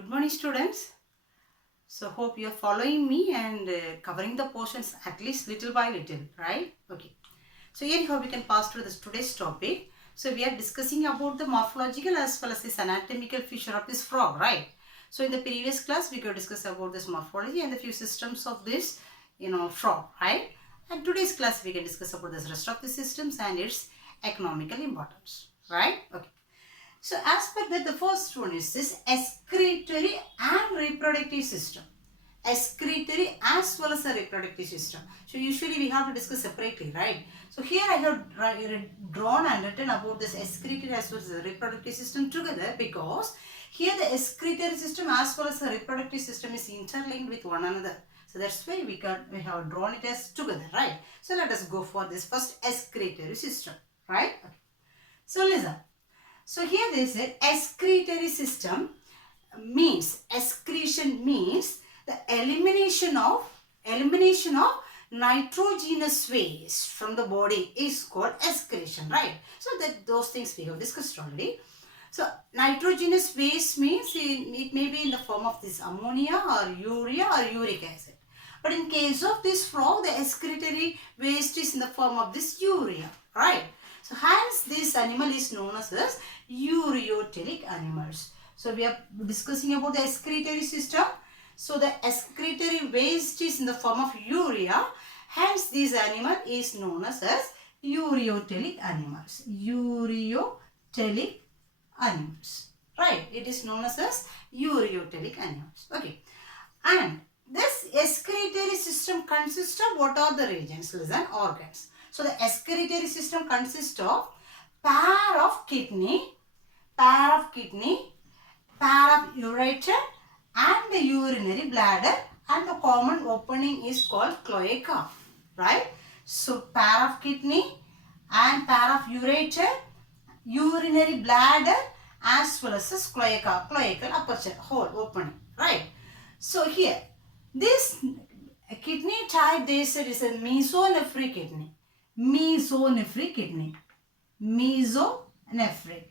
Good morning, students. So hope you are following me and covering the portions at least little by little, right? Okay. So anyhow, we can pass to this today's topic. So we are discussing about the morphological as well as this anatomical feature of this frog, right? So in the previous class, we could discuss about this morphology and the few systems of this, frog, right? And today's class, we can discuss about this rest of the systems and its economical importance, right? Okay. So as per that, the first one is this excretory and reproductive system. Excretory as well as a reproductive system. So usually we have to discuss separately, right? So here I have drawn and written about this excretory as well as the reproductive system together because here the excretory system as well as the reproductive system is interlinked with one another. So that's why we have drawn it as together, right? So let us go for this first excretory system, right? Okay. So listen. So here they said excretory system means, excretion means the elimination of nitrogenous waste from the body is called excretion, right? So that those things we have discussed already. So nitrogenous waste means it may be in the form of this ammonia or urea or uric acid. But in case of this frog, the excretory waste is in the form of this urea, right? So hence this animal is known as ureotelic animals. So we are discussing about the excretory system. So the excretory waste is in the form of urea. Hence this animal is known as ureotelic animals. Ureotelic animals. Right. It is known as ureotelic animals. Okay. And this excretory system consists of what are the regions? Listen, organs. So the excretory system consists of pair of kidney, pair of ureter and the urinary bladder, and the common opening is called cloaca, right? So pair of kidney and pair of ureter, urinary bladder as well as cloaca, cloacal aperture, hole opening, right? So here this kidney type they said is a mesonephric kidney. Mesonephric kidney. Mesonephric.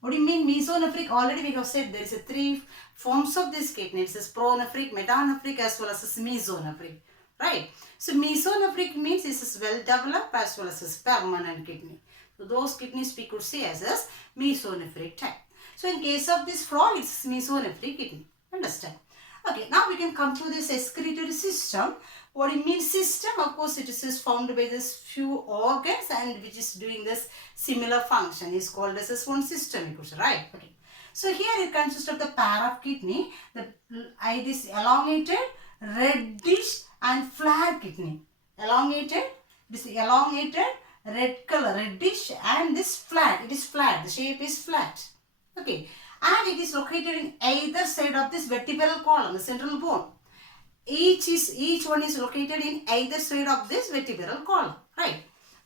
What do you mean mesonephric? Already we have said there is a three forms of this kidney. It is pronephric, metanephric as well as mesonephric. Right? So mesonephric means this is well developed as well as permanent kidney. So those kidneys we could say as mesonephric type. So in case of this frog, it's mesonephric kidney. Understand? Okay, now we can come to this excretory system. What it means system, of course, it is formed by this few organs and which is doing this similar function is called as one system, you could say, right? Okay. So here it consists of the pair of kidney, this elongated, reddish and flat kidney. This elongated, red color, reddish and this flat, it is flat, the shape is flat. Okay. And it is located in either side of this vertebral column, the central bone. Each one is located in either side of this vertebral column, right?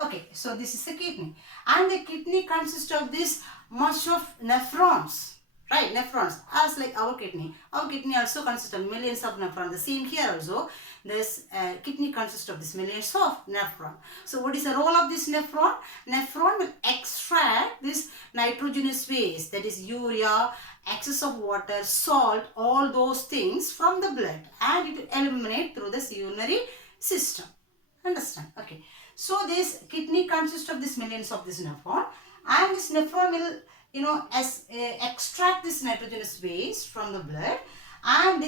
Okay, so this is the kidney. And the kidney consists of this much of nephrons, right? Nephrons, as like our kidney. Our kidney also consists of millions of nephrons. The same here also. This kidney consists of this millions of nephron. So what is the role of this nephron? Nephron will extract this nitrogenous waste, that is urea, excess of water, salt, all those things from the blood, and it will eliminate through this urinary system. Understand? Okay. So this kidney consists of this millions of this nephron, and this nephron will extract this nitrogenous waste from the blood, and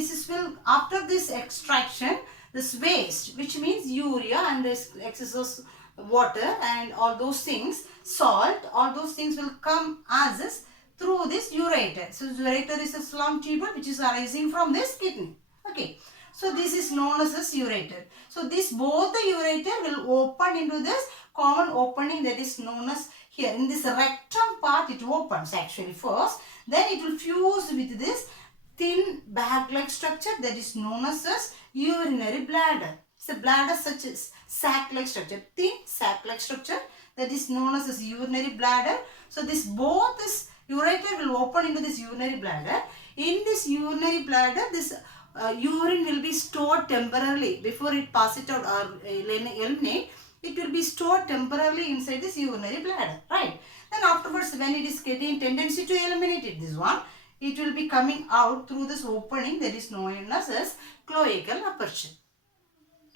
after this extraction, this waste, which means urea and this excess of water and all those things, salt, all those things will come as through this ureter. So ureter is a slung tubule which is arising from this kidney. Okay. So this is known as ureter. So both the ureter will open into this common opening that is known as here in this rectum part it opens actually first. Then it will fuse with this thin bag-like structure that is known as urinary bladder. It's a bladder such as sac-like structure, thin sac-like structure that is known as urinary bladder. So both this ureter will open into this urinary bladder. In this urinary bladder, this urine will be stored temporarily before it pass it out or eliminate. It will be stored temporarily inside this urinary bladder, right? Then afterwards, when it is getting tendency to eliminate it, this one, it will be coming out through this opening that is known as cloacal aperture.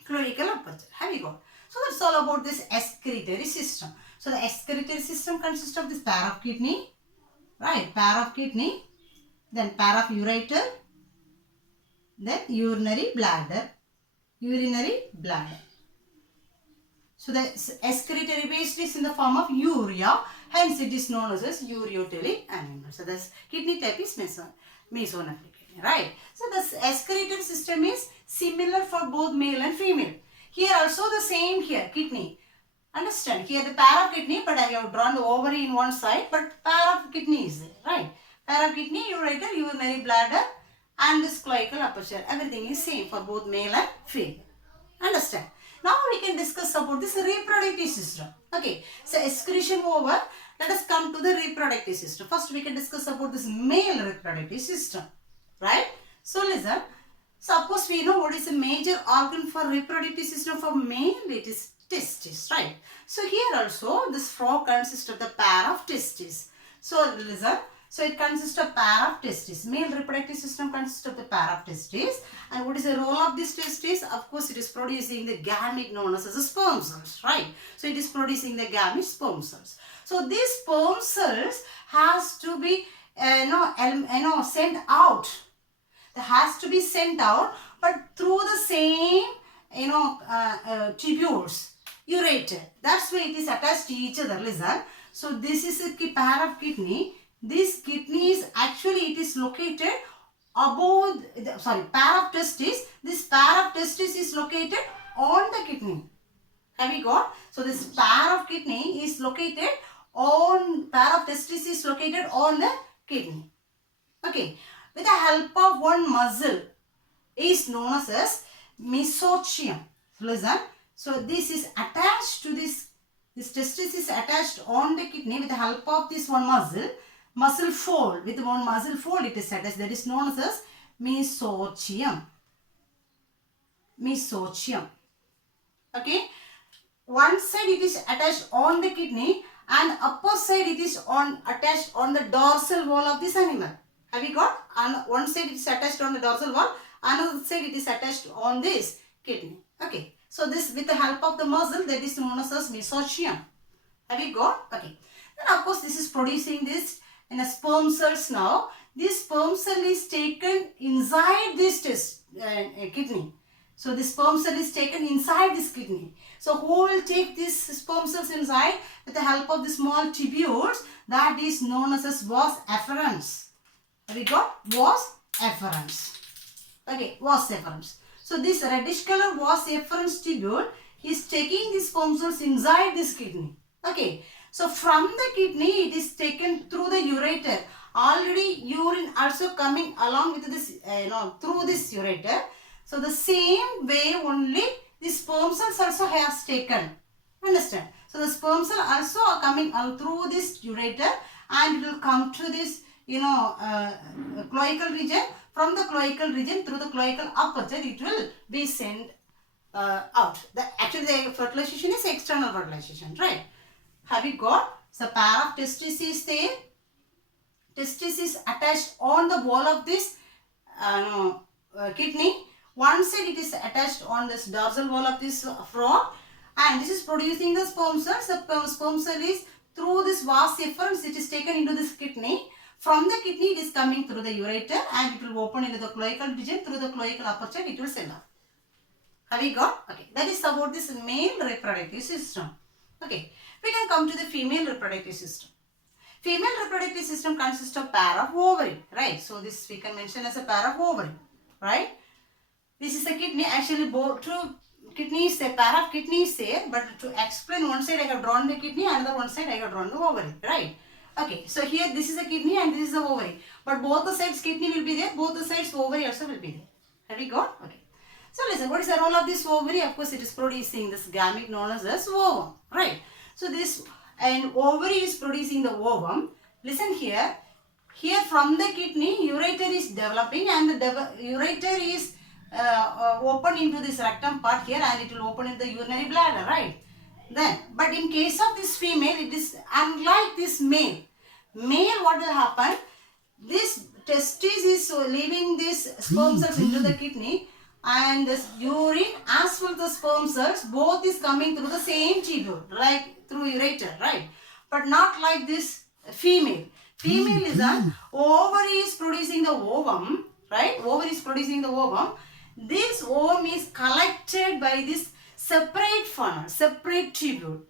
Cloacal aperture. Have you got? So that's all about this excretory system. So the excretory system consists of this pair of kidney, right? Pair of kidney, then pair of ureter, then urinary bladder. Urinary bladder. So the excretory waste is in the form of urea, hence it is known as ureotelic animal. So this kidney type is mesonephric kidney, right? So the excretory system is similar for both male and female. Here also the same here, kidney. Understand? Here the pair of kidney, but I have drawn the ovary in one side, but pair of kidney is there, right? Pair of kidney, ureter, urinary bladder, and this cloacal aperture. Everything is same for both male and female. Understand? Now we can discuss about this reproductive system. Okay, so excretion over. Let us come to the reproductive system. First we can discuss about this male reproductive system. Right? So listen. Suppose we know what is a major organ for reproductive system for male. It is testis. Right? So here also this frog consists of the pair of testes. So listen. So it consists of pair of testes. Male reproductive system consists of the pair of testes. And what is the role of this testes? Of course, it is producing the gamete known as the sperm cells, right? So it is producing the gamete sperm cells. So these sperm cells has to be, sent out. It has to be sent out, but through the same, tubules, ureter. That's why it is attached to each other. Listen. So this is a pair of kidney. This kidney is actually, it is located above, pair of testis. This pair of testis is located on the kidney. Have you got? So this pair of kidney is located on, pair of testis is located on the kidney. Okay. With the help of one muscle is known as mesochium. So listen. So this is attached to this testis is attached on the kidney with the help of this one muscle fold. With one muscle fold it is attached. That is known as mesochium. Mesochium. Okay. One side it is attached on the kidney and upper side it is attached on the dorsal wall of this animal. Have you got? On one side it is attached on the dorsal wall, another side it is attached on this kidney. Okay. So this with the help of the muscle that is known as mesochium. Have you got? Okay. Then of course this is producing this in a sperm cells now. This sperm cell is taken inside this kidney. So the sperm cell is taken inside this kidney. So who will take these sperm cells inside? With the help of the small tubules that is known as vas efferents. Have you got? Vas efferents. Okay, vas efferents. So this reddish color vas efferents tubule is taking these sperm cells inside this kidney. Okay. So from the kidney it is taken through the ureter. Already urine also coming along with this, through this ureter. So the same way only the sperm cells also has taken. Understand? So the sperm cell also are coming through this ureter and it will come to this, cloacal region. From the cloacal region through the cloacal aperture it will be sent out. Actually the fertilization is external fertilization, right? Have you got? So pair of testis is there. Testis is attached on the wall of this kidney. One side it is attached on this dorsal wall of this frog, and this is producing the sperm cells. The sperm cell is through this vas efferents, it is taken into this kidney. From the kidney it is coming through the ureter and it will open into the cloacal region. Through the cloacal aperture it will send out. Have you got? Okay. That is about this male reproductive system. Okay. We can come to the female reproductive system. Female reproductive system consists of pair of ovary, right? So this we can mention as a pair of ovary, right? This is the kidney. Actually, both two kidneys, a pair of kidneys there. But to explain, one side I have drawn the kidney, another one side I have drawn the ovary, right? Okay. So here this is the kidney and this is the ovary. But both the sides kidney will be there. Both the sides ovary also will be there. Have you got? Okay. So listen, what is the role of this ovary? Of course, it is producing this gamete known as ovum, right? So this and ovary is producing the ovum. Listen here. Here from the kidney, ureter is developing and the ureter is open into this rectum part here and it will open in the urinary bladder, right? Then, but in case of this female, it is unlike this male. Male, what will happen? This testis is leaving these sperm cells into the kidney, and this urine as well as the sperm cells both is coming through the same tubule, like through ureter, right? But not like this female. Female is that ovary is producing the ovum, right? Ovary is producing the ovum. This ovum is collected by this separate funnel, separate tubule.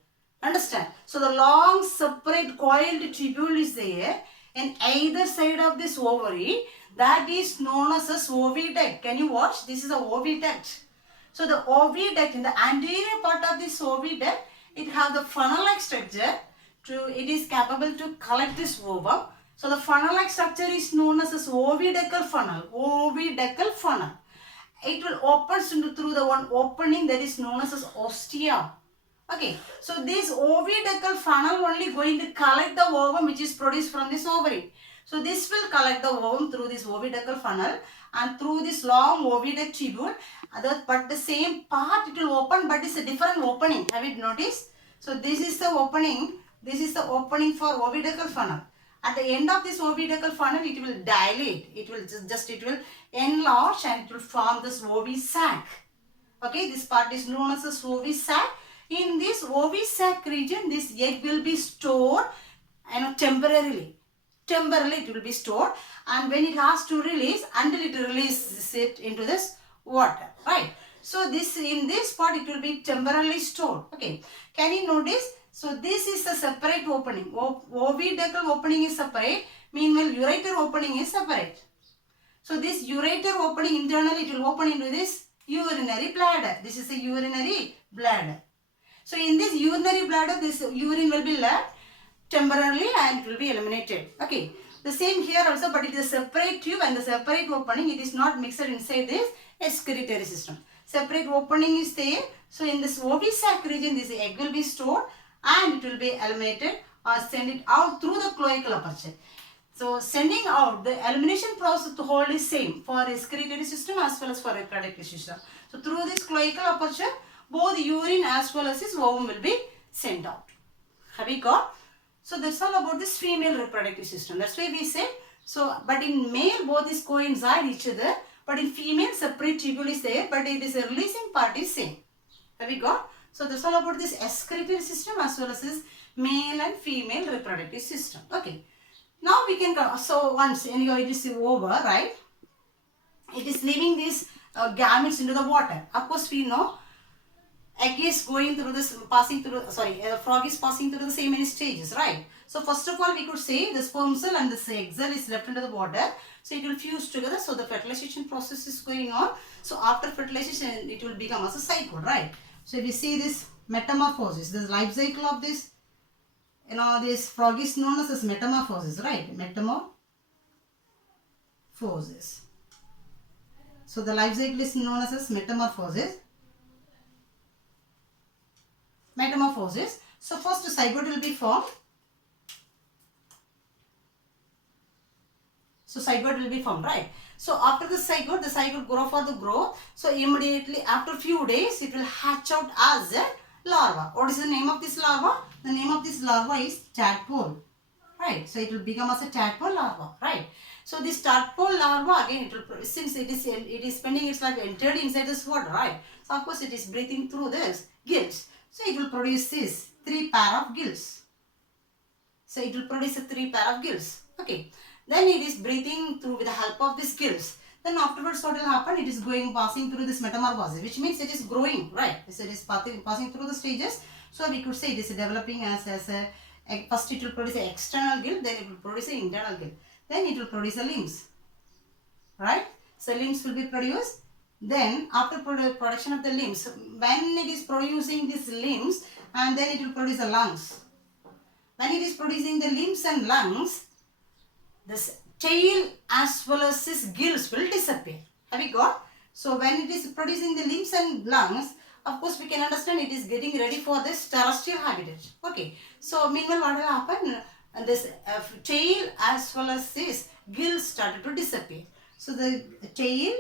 Understand? So the long separate coiled tubule is there in either side of this ovary. That is known as a oviduct. Can you watch? This is a oviduct. So the oviduct, in the anterior part of this oviduct, it has the funnel-like structure. It is capable to collect this ovum. So the funnel-like structure is known as oviducal funnel. Oviducal funnel. It will open through the one opening that is known as ostia. Okay, so this oviducal funnel only going to collect the ovum which is produced from this ovary. So this will collect the ovum through this oviducal funnel and through this long oviduct tubule. But the same part it will open, but it's a different opening. Have you noticed? So this is the opening. This is the opening for oviducal funnel. At the end of this oviducal funnel, it will dilate. It will it will enlarge and it will form this ovi sac. Okay, this part is known as a ovi sac. In this ovi sac region, this egg will be stored, temporarily. Temporarily it will be stored, and when it has to release, until it releases it into this water, right? So this, in this part, it will be temporarily stored. Okay, can you notice? So this is a separate opening. Oviducal opening is separate. Meanwhile, ureter opening is separate. So this ureter opening internally, it will open into this urinary bladder. This is a urinary bladder. So in this urinary bladder, this urine will be left temporarily and it will be eliminated. Okay. The same here also, but it is a separate tube and the separate opening. It is not mixed inside this excretory system. Separate opening is there. So in this ovisac region, this egg will be stored and it will be eliminated or send it out through the cloacal aperture. So sending out, the elimination process to hold is same for excretory system as well as for reproductive system. So through this cloacal aperture, both urine as well as this ovum will be sent out. Have we got? So that's all about this female reproductive system. That's why we say, so but in male both is coincide each other, but in female separate tubule is there, but it is a releasing part is same. Have we got? So that's all about this excretory system as well as this male and female reproductive system. Okay. Now we can go. So once anyway it is over, right? It is leaving these gametes into the water. Of course we know egg is going through this, frog is passing through the same many stages, right? So first of all we could say the sperm cell and the egg cell is left into the water. So it will fuse together. So the fertilization process is going on. So after fertilization it will become as a zygote, right? So if you see this metamorphosis, this life cycle of this, this frog is known as metamorphosis, right? Metamorphosis. So the life cycle is known as metamorphosis. Metamorphosis. So first zygote will be formed. So zygote will be formed, right? So after the zygote grow for the growth. So immediately after few days, it will hatch out as a larva. What is the name of this larva? The name of this larva is tadpole, right? So it will become as a tadpole larva, right? So this tadpole larva again, it will, since it is spending its life entered inside this water, right? So of course it is breathing through this gills. So it will produce this 3 pair of gills. So it will produce a 3 pair of gills. Okay. Then it is breathing through with the help of these gills. Then afterwards what will happen? It is passing through this metamorphosis, which means it is growing, right? So it is passing through the stages. So we could say it is developing as a, first it will produce an external gill, then it will produce an internal gill. Then it will produce a limbs, right? So limbs will be produced. Then after production of the limbs, when it is producing these limbs, and then it will produce the lungs. When it is producing the limbs and lungs, this tail as well as this gills will disappear. Have you got? So when it is producing the limbs and lungs, of course we can understand it is getting ready for this terrestrial habitat. Okay. So meanwhile what will happen? And this tail as well as this gills started to disappear. So the tail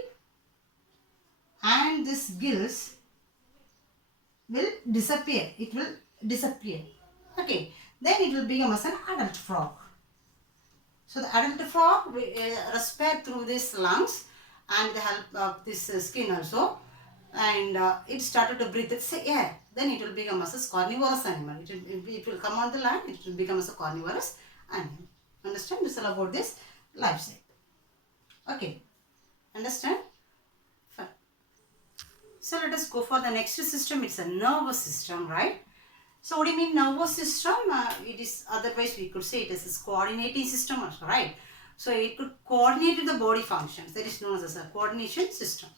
and this gills will disappear. It will disappear. Okay. Then it will become as an adult frog. So the adult frog respires through these lungs and with the help of this skin also, and it started to breathe its air. Then it will become as a carnivorous animal. It will come on the land, it will become as a carnivorous animal. Understand? This is all about this life cycle. Okay. Understand? Fine. So let us go for the next system. It's a nervous system, right? So what do you mean nervous system? It is, otherwise we could say it is a coordinating system also, right? So it could coordinate the body functions. That is known as a coordination system.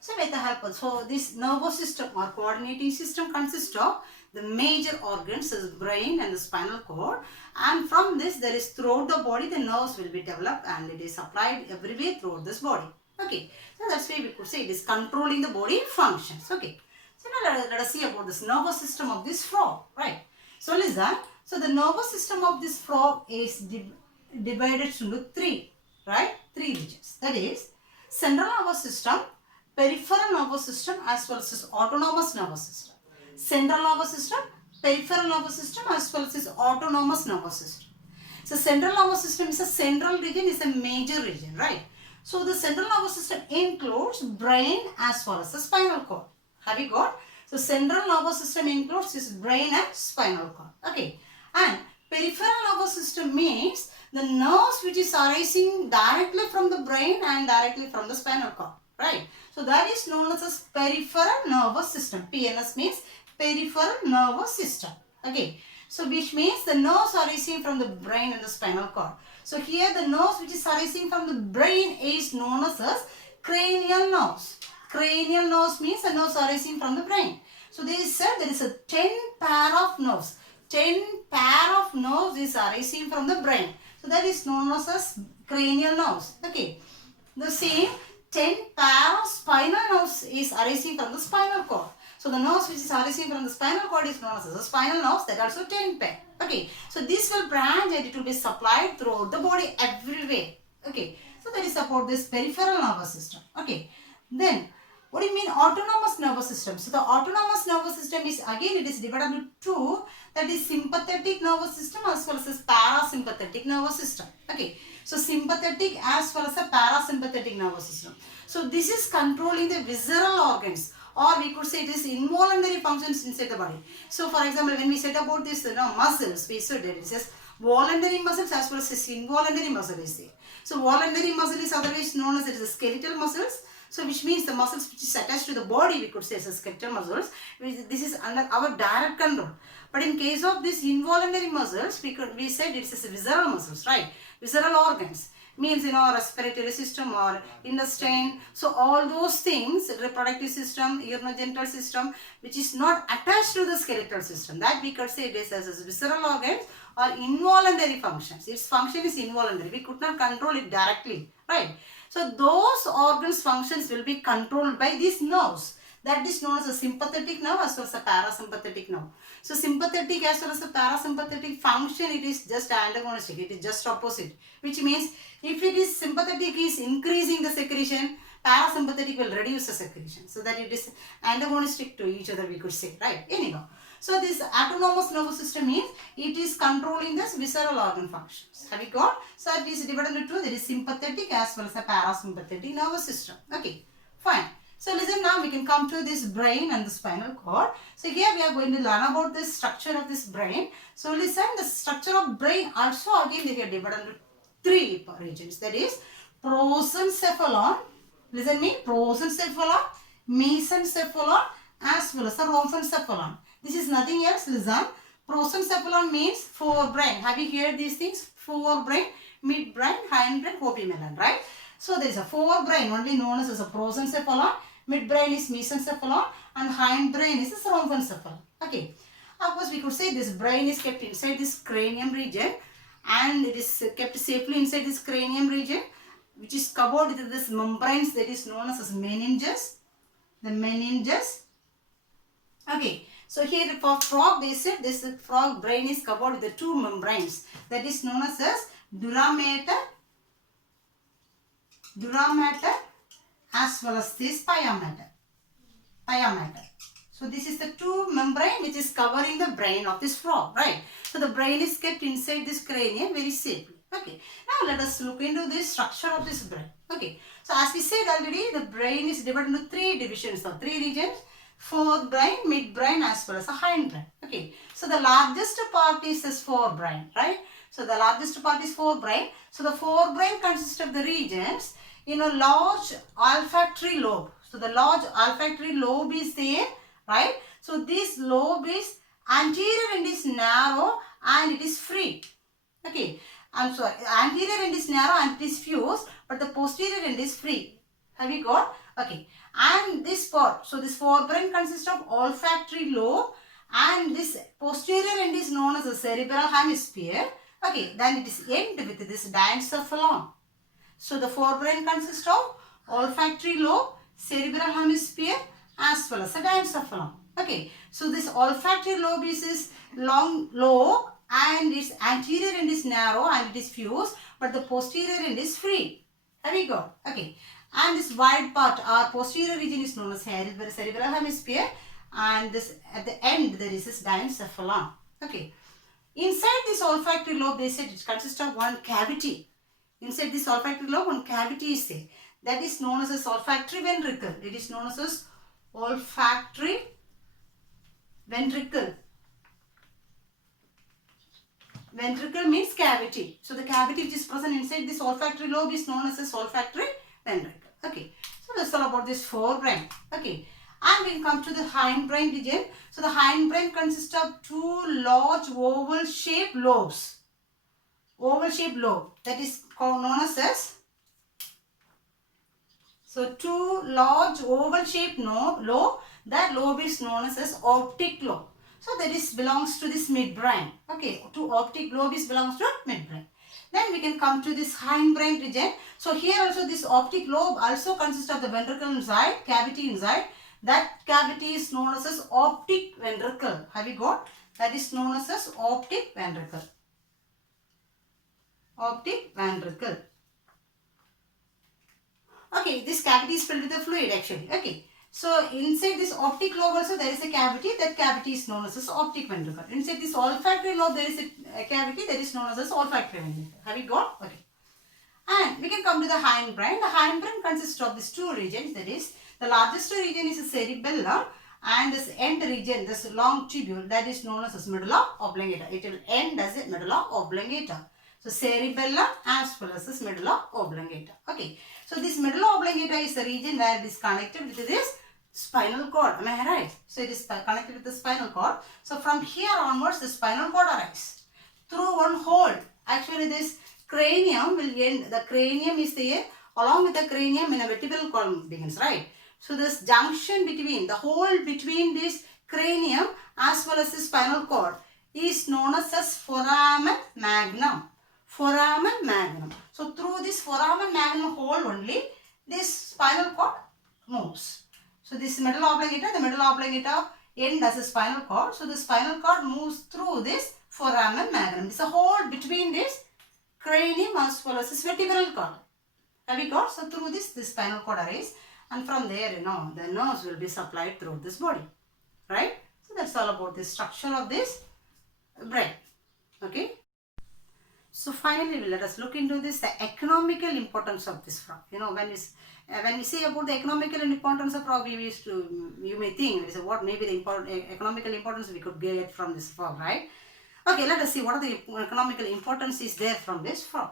So with the help of, so this nervous system or coordinating system consists of the major organs as brain and the spinal cord, and from this there is throughout the body the nerves will be developed and it is applied everywhere throughout this body. Okay, so that's why we could say it is controlling the body functions. Okay, so now let us see about this nervous system of this frog, right? So listen, so the nervous system of this frog is divided into three, right? Three regions. That is central nervous system, peripheral nervous system as well as autonomous nervous system. Central nervous system, peripheral nervous system as well as autonomous nervous system. So central nervous system is a central region, is a major region, right? So the central nervous system includes brain as well as the spinal cord. Have you got? So central nervous system includes this brain and spinal cord. Okay. And peripheral nervous system means the nerves which is arising directly from the brain and directly from the spinal cord. Right. So that is known as peripheral nervous system. PNS means peripheral nervous system. Okay. So which means the nerves arising from the brain and the spinal cord. So here the nerves which is arising from the brain is known as cranial nerves. Cranial nerves means the nerves arising from the brain. So they said there is a 10 pair of nerves. 10 pair of nerves is arising from the brain. So that is known as cranial nerves. Okay. The same 10 pair of spinal nerves is arising from the spinal cord. So the nerves which is arising from the spinal cord is known as the spinal nerves, that also 10 pair. Okay. So this will branch and it will be supplied throughout the body everywhere. Okay. So that is about this peripheral nervous system. Okay. Then what do you mean autonomous nervous system? So the autonomous nervous system is again it is divided into two, that is sympathetic nervous system as well as parasympathetic nervous system. Okay. So sympathetic as well as a parasympathetic nervous system. So this is controlling the visceral organs, or we could say it is involuntary functions inside the body. So for example, when we said about this muscles, we said that it says voluntary muscles as well as involuntary muscle is there. So voluntary muscle is otherwise known as it is the skeletal muscles. So which means the muscles which is attached to the body, we could say as a skeletal muscles. This is under our direct control. But in case of these involuntary muscles, we said it's a visceral muscles, right? Visceral organs means respiratory system or intestine. So all those things, reproductive system, urogenital system, which is not attached to the skeletal system, that we could say this as visceral organs or involuntary functions. Its function is involuntary. We could not control it directly, right? So those organs functions will be controlled by these nerves. That is known as a sympathetic nerve as well as a parasympathetic nerve. So sympathetic as well as a parasympathetic function, it is just antagonistic. It is just opposite. Which means if it is sympathetic is increasing the secretion, parasympathetic will reduce the secretion. So that it is antagonistic to each other, we could say, right? Anyhow. So this autonomous nervous system means it is controlling this visceral organ functions. Have you got? So it is divided into two. There is sympathetic as well as a parasympathetic nervous system. Okay, fine. So listen, now we can come to this brain and the spinal cord. So here we are going to learn about the structure of this brain. So listen, the structure of brain also again they are divided into three regions. That is prosencephalon. Listen me, prosencephalon, mesencephalon as well as a rhombencephalon. This is nothing else. Listen, prosencephalon means forebrain. Have you heard these things? Forebrain, midbrain, hindbrain, hopimelon, right? So there is a forebrain only known as a prosencephalon, midbrain is mesencephalon, and hindbrain is a rhombencephalon. Okay. Of course, we could say this brain is kept inside this cranium region, and it is kept safely inside this cranium region, which is covered with this membranes that is known as meninges. The meninges. Okay. So here for frog, they said this frog brain is covered with the two membranes that is known as dura mater as well as this pia mater. So this is the two membrane which is covering the brain of this frog, right? So the brain is kept inside this cranium very safely. Okay. let us look into the structure of this brain. Okay, so as we said already, the brain is divided into three divisions or three regions: forebrain, midbrain, as well as the hindbrain. Okay, so the largest part is this forebrain, right? So the largest part is forebrain. So the forebrain consists of the regions in a large olfactory lobe. So the large olfactory lobe is there, right? So this lobe is anterior and is narrow and it is free. Okay, I'm sorry, anterior end is narrow and it is fused, but the posterior end is free. Have you got? Okay, and this part, so this forebrain consists of olfactory lobe and this posterior end is known as the cerebral hemisphere. Okay, then it is end with this diencephalon. So the forebrain consists of olfactory lobe, cerebral hemisphere, as well as the diencephalon. Okay, so this olfactory lobe is this long lobe and its anterior end is narrow and it is fused, but the posterior end is free. Have you got? Okay, and this wide part, our posterior region is known as cerebral hemisphere, and this at the end there is this diencephalon. Okay, inside this olfactory lobe, they said it consists of one cavity. Inside this olfactory lobe, one cavity is there. That is known as olfactory ventricle. It is known as olfactory ventricle. Ventricle means cavity. So the cavity which is present inside this olfactory lobe is known as olfactory ventricle. Okay. So that's all about this forebrain. Okay. And we'll come to the hindbrain region. So the hindbrain consists of two large oval shaped lobes. Oval shaped lobe, that is known as so two large oval shaped lobe, that lobe is known as optic lobe. So that is belongs to this midbrain. Okay, to optic lobe is belongs to midbrain. Then we can come to this hindbrain region. So here also this optic lobe also consists of the ventricle inside, cavity inside. That cavity is known as optic ventricle. Have you got? That is known as optic ventricle. Optic ventricle. Okay, this cavity is filled with the fluid actually. Okay, so inside this optic lobe also there is a cavity. That cavity is known as optic ventricle. Inside this olfactory lobe there is a cavity that is known as olfactory ventricle. Have you got? Okay. And we can come to the hindbrain. The hindbrain consists of these two regions. That is, the largest region is the cerebellum, and this end region, this long tubule, that is known as medulla oblongata. It will end as a medulla oblongata. So cerebellum as well as this medulla oblongata. Okay. So this medulla oblongata is the region where it is connected with this spinal cord. Am I right? So it is connected with the spinal cord. So from here onwards the spinal cord arises. Through one hole, actually this cranium will end. The cranium is there. Along with the cranium in a vertebral column begins, right? So this junction between, the hole between this cranium as well as the spinal cord is known as foramen magnum. Foramen magnum. So through this foramen magnum hole only, this spinal cord moves. So this medulla oblongata, the medulla oblongata end as a spinal cord. So the spinal cord moves through this foramen magnum. It's a hole between this cranium as well as this vertebral column. Have you got? So through this spinal cord arises, and from there, the nerves will be supplied through this body, right? So that's all about the structure of this brain. Okay. So finally, let us look into this, the economical importance of this frog. When we say about the economical importance of frog, you may think what maybe the economical importance we could get from this frog, right? Okay, let us see what are the economical importance is there from this frog.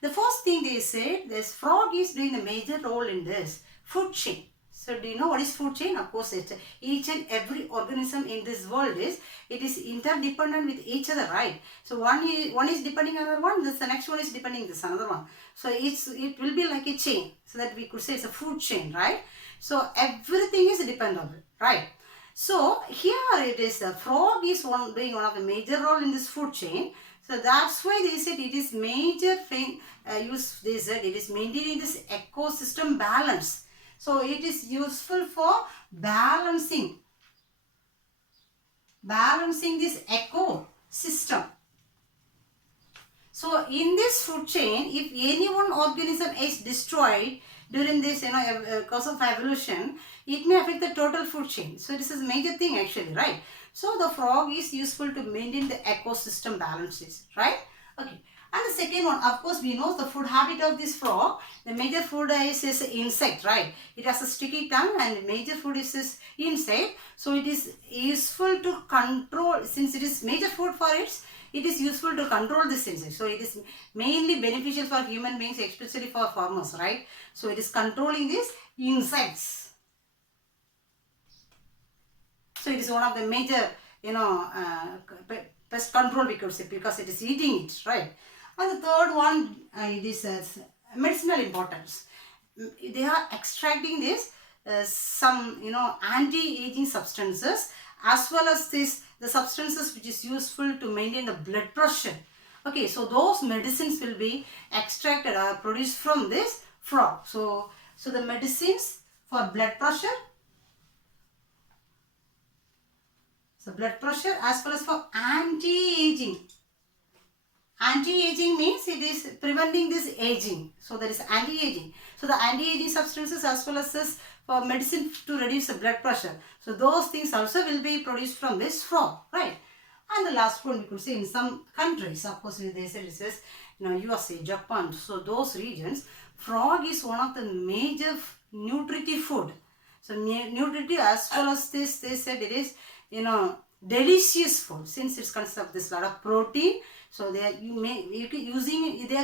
The first thing they said, this frog is doing a major role in this food chain. So do you know what is food chain? Of course, it's each and every organism in this world is interdependent with each other, right? So one is depending on another one, the next one is depending on this another one. So it will be like a chain. So that we could say it's a food chain, right? So everything is dependable, right? So here it is, the frog is doing one of the major role in this food chain. So that's why they said it is major thing. They said it is maintaining this ecosystem balance. So it is useful for balancing this ecosystem. So in this food chain, if any one organism is destroyed during this, cause of evolution, it may affect the total food chain. So this is a major thing actually, right? So the frog is useful to maintain the ecosystem balances, right? Okay. And the second one, of course, we know the food habit of this frog. The major food is insect, right? It has a sticky tongue, and major food is this insect. So it is useful to control, since it is major food for it is useful to control this insect. So it is mainly beneficial for human beings, especially for farmers, right? So it is controlling these insects. So it is one of the major, pest control, we could say, because it is eating it, right? And the third one, it is medicinal importance. They are extracting this some anti-aging substances, as well as the substances which is useful to maintain the blood pressure. Okay, so those medicines will be extracted or produced from this frog. So the medicines for blood pressure, blood pressure, as well as for anti-aging. Anti-aging means it is preventing this aging. So there is anti-aging. So the anti-aging substances, as well as this for medicine to reduce the blood pressure. So those things also will be produced from this frog, right? And the last one, we could say, in some countries, of course, they said it says, USA, Japan. So those regions, frog is one of the major nutritive food. So nutritive, as well as this, they said it is, delicious food, since it consists of this lot of protein. So they are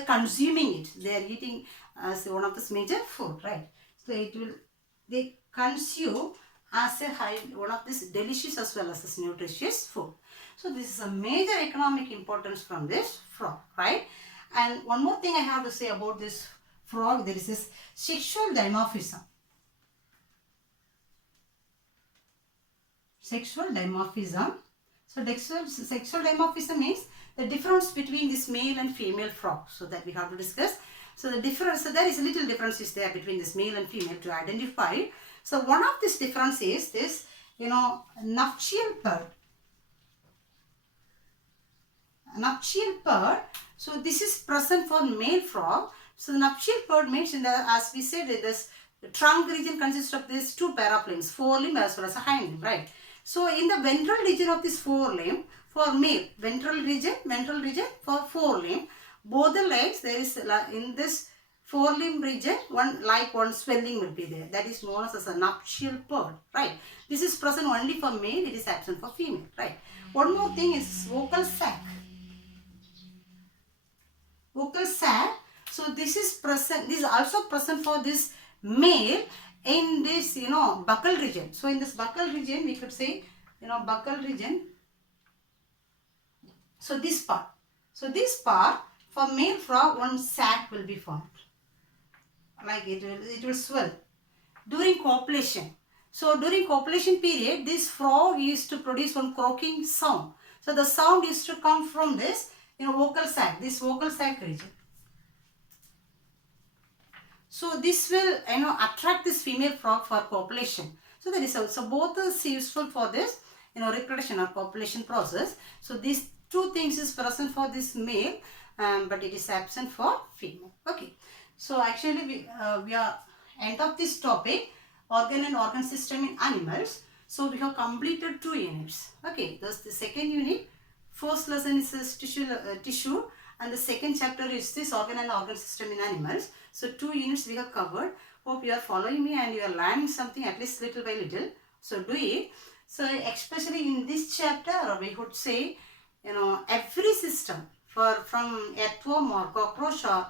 consuming it. They are eating as one of this major food, right? So they consume as one of this delicious as well as this nutritious food. So this is a major economic importance from this frog, right? And one more thing I have to say about this frog, there is this sexual dimorphism. Sexual dimorphism. So sexual dimorphism means the difference between this male and female frog. So that we have to discuss. So the difference, so there is a little difference is there between this male and female to identify. So one of this difference is this, nuptial paired. Nuptial paired. So this is present for male frog. So the nuptial paired means, as we said, this the trunk region consists of these two pair of limbs, forelimb as well as a hind limb, right? So in the ventral region of this forelimb, for male, ventral region for forelimb, both the legs, there is in this forelimb region, one swelling will be there. That is known as a nuptial paired, right? This is present only for male, it is absent for female, right? One more thing is vocal sac. Vocal sac. So this is present, this is also present for this male in this, buccal region. So in this buccal region, we could say, buccal region. So this part. So this part, for male frog, one sac will be formed. Like it will swell. During copulation. So during copulation period, this frog used to produce one croaking sound. So the sound used to come from this, vocal sac, this vocal sac region. So this will, attract this female frog for copulation. So that is also both is useful for this, reproduction or copulation process. So these two things is present for this male, but it is absent for female. Okay. So actually we are end of this topic, organ and organ system in animals. So we have completed 2 units. Okay. Thus the second unit, first lesson is this tissue, and the second chapter is this organ and organ system in animals. So 2 units we have covered. Hope you are following me and you are learning something at least little by little. So do it. So especially in this chapter, or we could say, every system from earthworm or cockroach or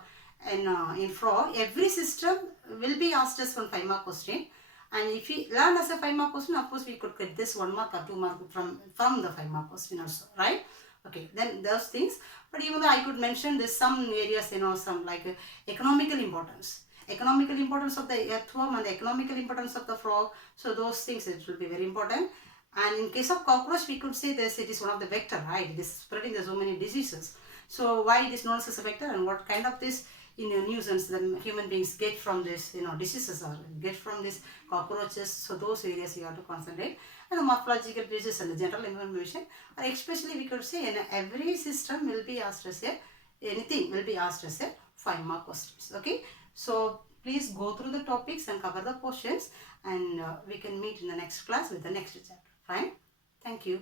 in frog, every system will be asked as 1 5-mark question. And if we learn as a 5-mark question, of course we could get this 1 mark or 2 mark from the 5-mark question also, right? Okay, then those things. But even though I could mention there's some areas, some like economical importance. Economical importance of the earthworm and the economical importance of the frog. So those things, it will be very important. And in case of cockroach, we could say this, it is one of the vector, right? It is spreading so many diseases. So why it is known as a vector, and what kind of this nuisance the human beings get from this, diseases or get from these cockroaches. So those areas you have to concentrate. And the morphological features and the general information. Or especially we could say every system will be asked as anything will be asked as 5-mark questions. Okay. So please go through the topics and cover the questions, and we can meet in the next class with the next chapter. Fine. Thank you.